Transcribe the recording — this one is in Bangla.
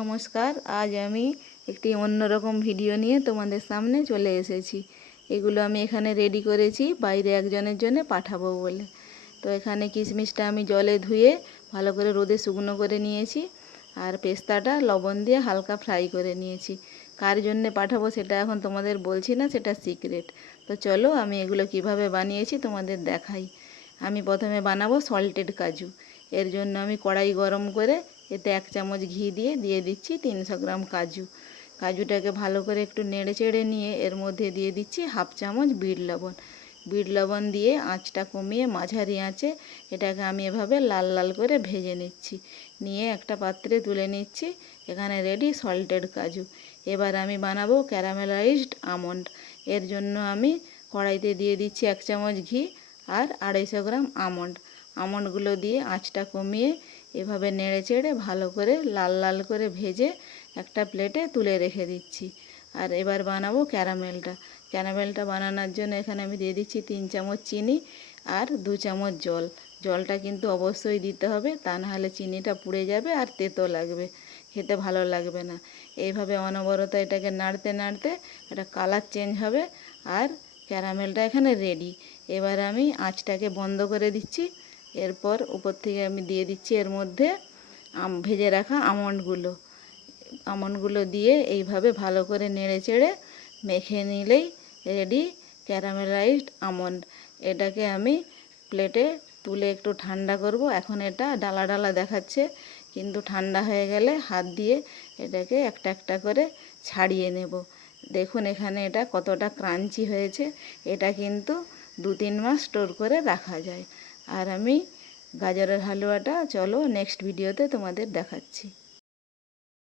নমস্কার। আজ আমি একটি অন্যরকম ভিডিও নিয়ে তোমাদের সামনে চলে এসেছি। এগুলো আমি এখানে রেডি করেছি বাইরে একজনের জন্য পাঠাবো বলে। তো এখানে কিশমিশটা আমি জলে ধুয়ে ভালো করে রোদে শুকনো করে নিয়েছি, আর পেস্তাটা লবণ দিয়ে হালকা ফ্রাই করে নিয়েছি। কার জন্যে পাঠাবো সেটা এখন তোমাদের বলছি না, সেটা সিক্রেট। তো চলো আমি এগুলো কিভাবে বানিয়েছি তোমাদের দেখাই। আমি প্রথমে বানাবো সল্টেড কাজু। এর জন্য আমি কড়াই গরম করে এতে 1 চামচ ঘি দিয়ে দিচ্ছি 300 গ্রাম কাজু। কাজুটাকে ভালো করে একটু নেড়ে চেড়ে নিয়ে এর মধ্যে দিয়ে দিচ্ছি 1/2 চামচ বিট লবণ। বিট লবণ দিয়ে আঁচটা কমিয়ে মাঝারি আঁচে এটাকে আমি এভাবে লাল লাল করে ভেজে নিচ্ছি। নিয়ে একটা পাত্রে তুলে নিচ্ছি। এখানে রেডি সল্টেড কাজু। এবার আমি বানাবো ক্যারামেলাইজড আমন্ড। এর জন্য আমি কড়াইতে দিয়ে দিচ্ছি 1 চামচ ঘি আর 250 গ্রাম আমন্ডগুলো দিয়ে আঁচটা কমিয়ে এভাবে নেড়ে চেড়ে ভালো করে লাল লাল করে ভেজে একটা প্লেটে তুলে রেখে দিচ্ছি। আর এবার বানাবো ক্যারামেলটা বানানোর জন্য এখানে আমি দিয়ে দিচ্ছি 3 চামচ চিনি আর 2 চামচ জল। জলটা কিন্তু অবশ্যই দিতে হবে, তা নাহলে চিনিটা পুড়ে যাবে আর তেতো লাগবে, খেতে ভালো লাগবে না। এইভাবে অনবরত এটাকে নাড়তে নাড়তে এটা কালার চেঞ্জ হবে আর ক্যারামেলটা এখানে রেডি। এবার আমি আঁচটাকে বন্ধ করে দিচ্ছি। এরপর উপর থেকে আমি দিয়ে দিচ্ছি এর মধ্যে ভেজে রাখা আমন্ডগুলো দিয়ে এইভাবে ভালো করে নেড়ে চেড়ে মেখে নিলেই রেডি ক্যারামেলাইজড আমন্ড। এটাকে আমি প্লেটে তুলে একটু ঠান্ডা করব। এখন এটা ডালা ডালা দেখাচ্ছে, কিন্তু ঠান্ডা হয়ে গেলে হাত দিয়ে এটাকে একটা একটা করে ছাড়িয়ে নেব। দেখুন এখানে এটা কতটা ক্রাঞ্চি হয়েছে। এটা কিন্তু 2-3 মাস স্টোর করে রাখা যায়। আর আমি গাজরের হালুয়াটা চলো নেক্সট ভিডিওতে তোমাদের দেখাচ্ছি।